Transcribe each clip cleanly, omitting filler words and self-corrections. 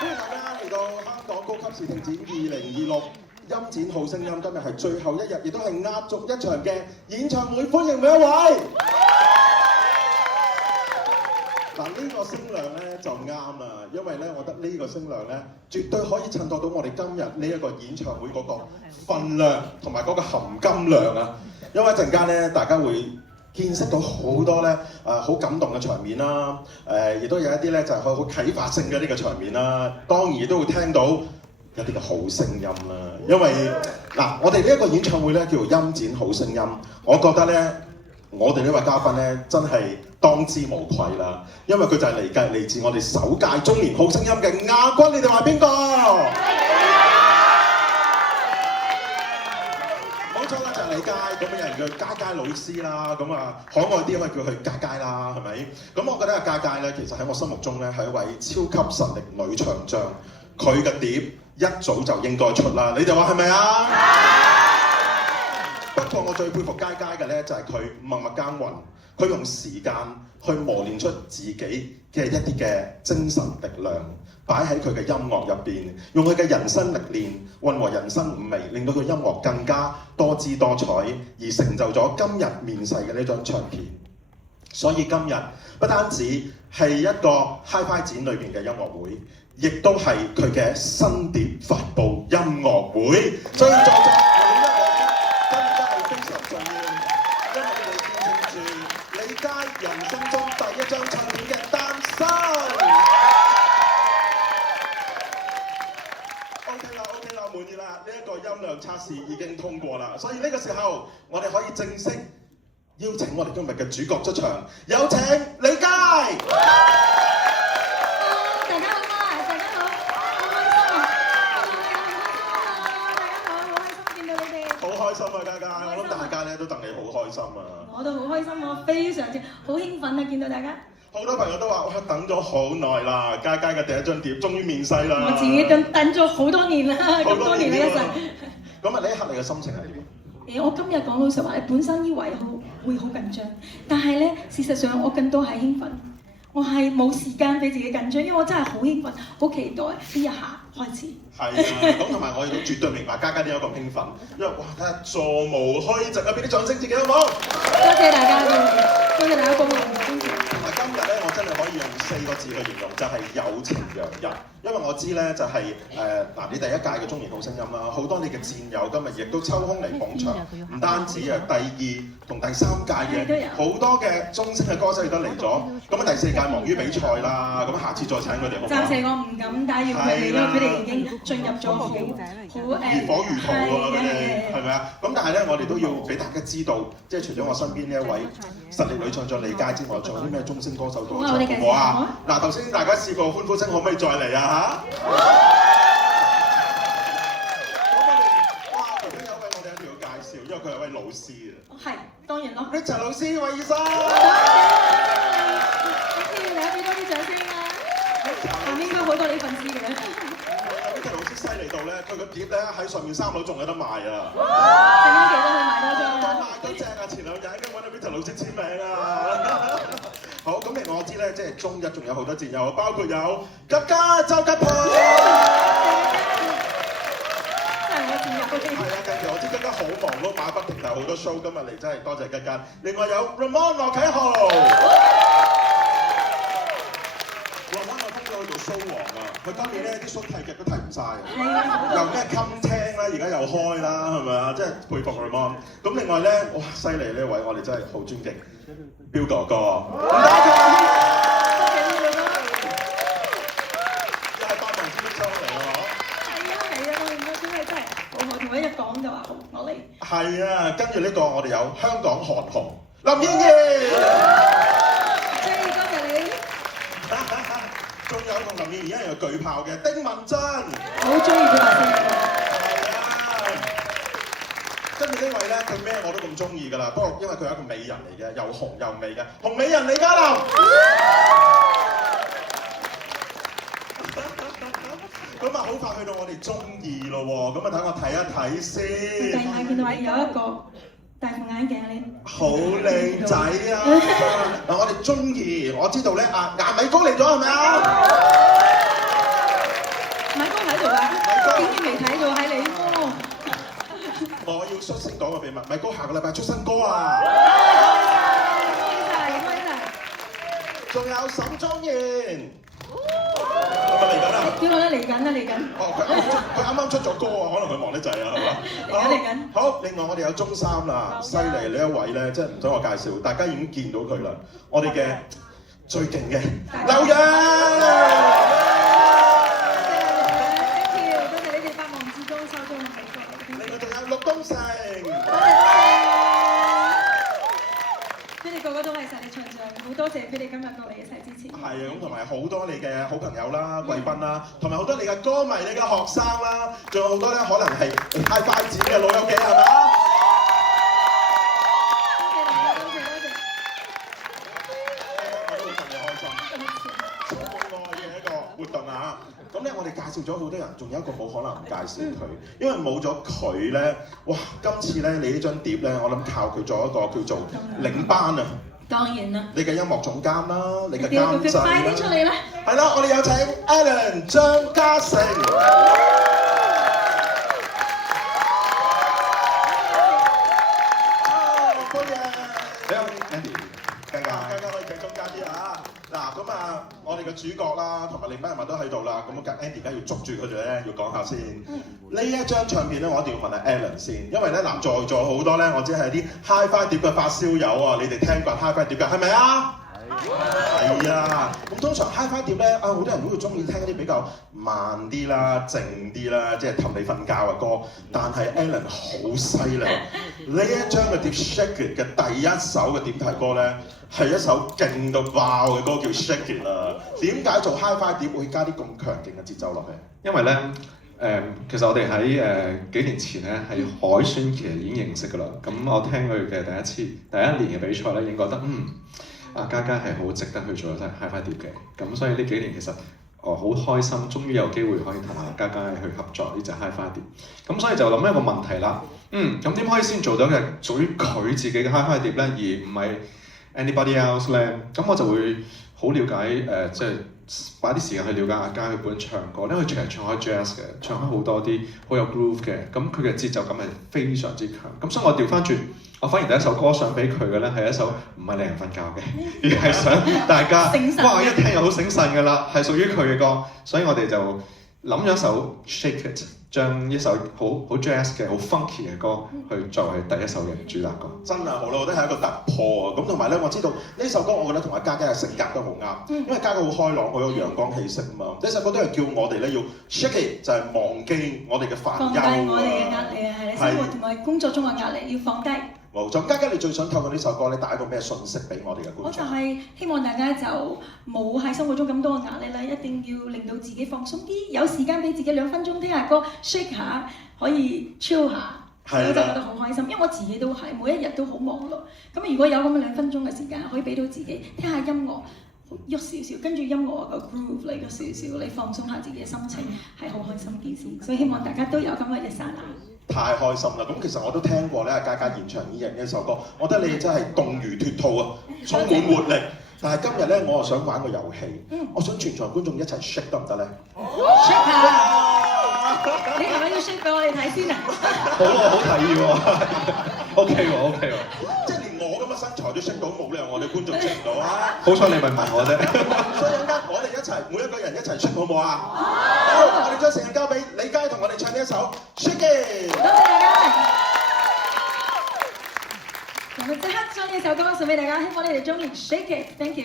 歡迎大家嚟到香港高級視聽展2026音展好聲音，今日係最後一日，亦都係壓軸一場嘅演唱會，歡迎每一位。嗱，呢個聲量咧就啱啦，因為咧，我覺得呢個聲量咧，絕對可以襯托到我哋今日呢一個演唱會嗰個分量同埋嗰個含金量啊！因為一陣間咧，大家會見識到好多咧好感動嘅場面啦，亦都有一啲咧就係好啟發性嘅呢個場面啦。當然亦都會聽到一啲嘅好聲音啦。因為嗱，我哋呢一個演唱會咧叫做音展好聲音，我覺得咧，我哋呢位嘉賓咧真係當之無愧啦，因為佢就係嚟自我哋首屆中年好聲音嘅亞軍，你哋話邊個？冇錯啦，就係李佳，咁有人叫佳佳老師啦，咁啊可愛啲可以叫佢佳佳啦，係咪？咁我覺得阿佳佳咧，其實喺我心目中咧係一位超級實力女唱將，佢嘅碟一早就應該出啦，你哋話係咪啊？不過我最佩服佳佳嘅咧就係佢默默耕耘，佢用時間去磨練出自己嘅一啲嘅精神力量，擺喺佢嘅音樂入邊，用佢嘅人生歷練，混合人生五味，令到佢音樂更加多姿多彩，而成就咗今日面世嘅呢張唱片。所以今日不單止係一個 Hi-Fi 展裏邊嘅音樂會，亦都係佢嘅新碟發布音樂會。所以在座每一位更加係非常重要，因為佢哋見證住李佳人生中第一張唱片嘅誕生。OK 啦，滿意啦，呢一個音量測試已經通過啦，所以呢個時候我哋可以正式邀請我哋今日嘅主角出場，有請李佳。大家好啊！大家好，好開心啊！大家好，好開心見到你哋。好開心啊，佳佳！我諗大家咧都戥你好開心啊！我都好開心，我非常之好興奮啊！見到大家。好多朋友都話：哇，等咗好耐啦！佳佳嘅第一張碟終於面世啦！我自己等咗好多年啦，咁多年啦一世。咁啊，呢一刻你嘅心情係點？我今日講老實話，本身以為會好緊張，但係咧事實上我更多係興奮。我係冇時間俾自己緊張，因為我真係好興奮，好期待呢一下開始。係啊，咁同埋我亦都絕對明白佳佳呢一個興奮，因為哇，睇下座無虛席啊！俾啲掌聲自己好唔好？多謝大家，多謝大家幫我支持。同埋今日咧，我真係可以用4個字去形容，就係有情洋人。因為我知咧，就係你第一屆嘅中年好聲音啦，好多你嘅戰友今日亦都抽空嚟捧場，唔單止啊，第2同第3屆嘅好多嘅中聲嘅歌手亦都嚟咗。咁啊，第4屆忙於比賽啦，咁下次再請佢哋好唔好？暫時我唔敢打擾佢哋，因為佢哋已經進入咗好如火如荼喎，佢哋係咪啊？咁但係咧，我哋都要俾大家知道，即係除咗我身邊呢一位實力女唱將李佳之外，仲有啲咩中聲歌手都唱好唔好啊？嗱，頭先大家試過歡呼聲，可唔可以再嚟啊？嚇！哇！頭先有位我哋一定要介紹，因為佢係位老師啊。係，當然咯。Richard 老師，韋醫生。大家俾多啲掌聲啦！下面應該好多你粉絲嘅。Richard 老師犀利到咧，佢個碟咧喺上面3樓仲有得賣啊！陣間記得去買多張啦。賣到正啊！前2日已經揾到 Richard 老師簽名啊！好，咁另外我知咧，即係中一仲有好多戰友，包括有吉嘉、周吉佩。係我戰友。係啊，近期我知吉嘉好忙碌，馬不停蹄，好多 show，今日嚟真係多謝吉嘉。另外有 Ramon 羅啟豪。Ramon 我封咗去做 show 王啊！佢今年咧啲 show 睇極都睇唔晒啊！又咩襟聽啦，而家又開啦，係咪啊？真係佩服 Ramon。咁另外咧，哇，犀利呢位，我哋真係好尊敬。彪哥哥，唔該曬，又係百忙之中嚟喎，係啊，我唔該，真係好好，同我一講就話好，我嚟。係啊，跟住呢個我哋有香港韓紅林燕兒，即係多謝你。仲有同林燕兒一樣有巨炮嘅丁文珍，好中意佢把聲。跟住呢位咧，佢咩我都咁中意㗎啦。不過因為佢係一個美人嚟嘅，又紅又美嘅紅美人李嘉琳。咁啊，好快去到我哋中2咯喎，咁啊等我睇一睇先。近眼見到有一個戴副眼鏡你。好靚仔啊！嗱，我哋中2，我知道咧，顏美高嚟咗係咪啊？我要率先講個秘密，米高下個禮拜出新歌啊！仲有沈莊賢，係咪嚟緊啊？叫我咧嚟緊啦，嚟緊。哦，佢啱啱出咗歌啊，可能佢忙得滯啊，係嘛？嚟緊。好，另外我哋有中三啦，犀利呢一位咧，即係唔使我介紹，大家已經見到佢啦。我哋嘅最勁嘅劉洋。多謝你哋百忙之中抽中我哋過嚟。另外仲有陸東城。佢哋個個都係實力唱將，好多謝佢哋今日過嚟一齊支持。係啊，咁同埋好多你嘅好朋友啦、貴賓啦，同埋好多你嘅歌迷、你嘅學生啦，仲有好多咧可能係太快剪嘅老友記，係咪啊？多謝大家，多謝。我都戥你開心，好愛嘅一個活動啊！咁咧，我哋介紹咗好多人，仲有一個冇可能唔介紹佢，因為冇咗佢咧，哇！今次咧你呢張碟咧，我諗靠佢做一個叫做領班啊！當然啦，你嘅音樂總監啦，你嘅監製啦，快啲出嚟啦！係啦，我哋有請 Alan 張家誠。歡迎，你好 Andy，更加可以企中間啲啊！嗱，咁啊，我哋嘅主角啦，同埋另班人物都喺度啦，咁我 Andy 而家要捉住佢哋咧，要講下先。呢一張唱片咧，我一定要問下 Alan 先，因為咧嗱，在座好多咧，我知係啲 Hi-Fi 碟嘅發燒友啊，你哋聽過 Hi-Fi 碟㗎，係咪啊？係啊，咁通常 Hi-Fi 碟咧，啊好多人都會中意聽一啲比較慢啲啦、靜啲啦，即係氹你瞓覺嘅歌。但係 Alan 好犀利，呢一張嘅碟 Shake It 嘅第一首嘅點題歌咧，係一首勁到爆嘅歌，叫 Shake It 啊！點解做 Hi-Fi 碟會加啲咁強勁嘅節奏落去？因為咧，其實我哋喺幾年前咧係海宣其實已經認識㗎啦。咁我聽佢嘅第一年嘅比賽咧，已經覺得嘉嘉係好值得去做一隻 Hi-Fi 碟嘅。咁所以呢幾年其實我好開心，終於有機會可以同嘉嘉去合作呢隻 Hi-Fi 碟。咁所以就諗一個問題啦。咁點可以先做到嘅屬於佢自己嘅 Hi-Fi 碟咧，而唔係 anybody else 咧？咁我就會好了解即係擺啲時間去了解阿嘉佢本身唱歌，因為佢其實唱開 jazz 嘅，唱開好多啲好有 groove 嘅，咁佢嘅節奏感係非常之強。咁所以我調翻轉，我反而第一首歌想俾佢嘅咧係一首唔係令人瞓覺嘅，而係想大家哇一聽又好醒神㗎啦，係屬於佢嘅歌，所以我哋就諗咗一首 Shake It， 將一首好 jazz 嘅好 funky 嘅歌去作為第一首嘅主打歌。真係好啦，我覺得係一個突破啊！咁同埋咧，我知道呢首歌我覺得同阿嘉嘉嘅性格都好啱，因為嘉嘉好開朗，好有陽光氣息啊嘛。呢首歌都係叫我哋咧要 shake it， 就係忘記我哋嘅煩憂，放低我哋嘅壓力啊，係你生活同埋工作中嘅壓力要放低。冇錯，嘉嘉你最想透過呢首歌咧帶一個咩訊息俾我哋嘅觀眾？我就係希望大家就冇喺生活中咁多嘅壓力啦，一定要令到自己放鬆啲，有時間俾自己2分鐘聽下歌 shake 下，可以 chill 下。我就覺得好開心，因為我自己都係每一日都好忙碌。咁如果有咁嘅2分鐘嘅時間，可以俾到自己聽下音樂，喐少少，跟住音樂個 groove 嚟個少少，你放鬆下自己嘅心情，係好開心件事。所以希望大家都有咁嘅一剎那。太開心啦！咁其實我都聽過咧，嘉嘉現場演繹呢首歌，我覺得你真係動如脫兔啊，充滿活力。但係今日咧，我又想玩個遊戲，我想全場觀眾一齊 shake 得唔得咧 ？shake 下！你係咪要 shake 俾我哋睇先啊？好喎，好提議喎，OK 喎，OK 喎。即係連我咁嘅身材都 shake 到，冇理由我哋觀眾 shake 唔到啊！好彩你咪問我啫。所以陣間我哋一齊，每一個人一齊 shake 好唔好啊？好，我哋將時間交俾李佳同我哋唱呢一首 Shake It。多謝大家。咁我即刻將呢首歌送俾大家，希望你哋中意 Shake It。Thank you。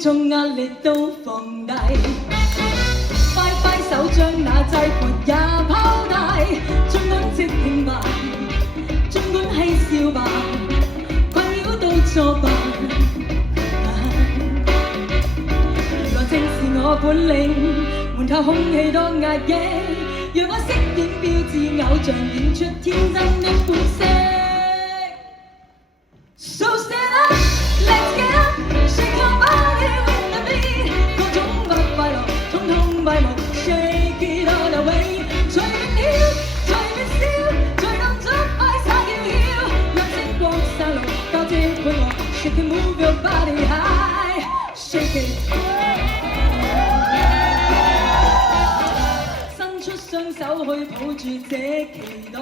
從壓力都放低，快快手將那制服也拋低，儘管即興吧，儘管嬉笑吧，困擾到挫敗。如來正是我本領，門靠空氣當壓抑，讓我飾演標誌偶像，演出天真的本色。So stand up, let's get up, shake your body with the beat，各種不快樂，統統閉目。抱住這期待，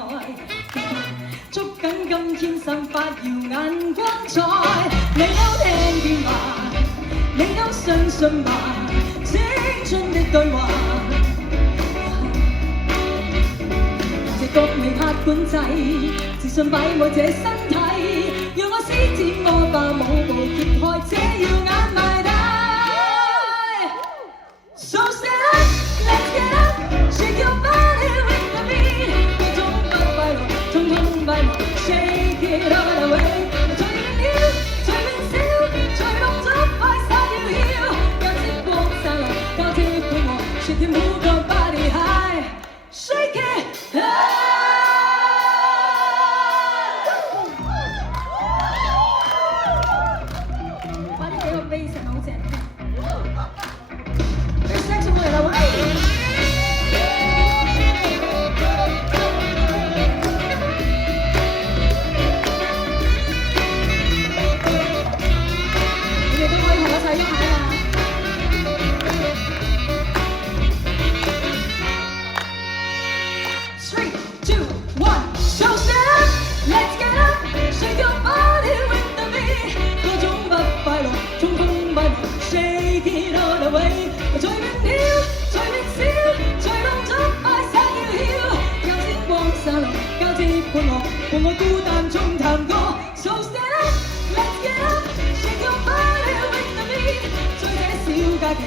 捉緊今天散發耀眼光彩。你都聽見嗎？你都相信嗎？青春的對話，這局未拍管制，自信擺我這身體，讓我施展魔法舞步揭開這耀眼謎底。So stand up, let's get up, shake your body with the beat， 各種不快樂，通通敗忘 ，shake it all away。隨便跳，隨便笑，隨動作快手要翹，讓星光散落，交織伴我，shake it move your body high，shake it high。哇！呢幾個 bass 係咪好正？伴我孤單中探戈 ，So stand up, let's get up, shake your body with the beat， 在這小假期。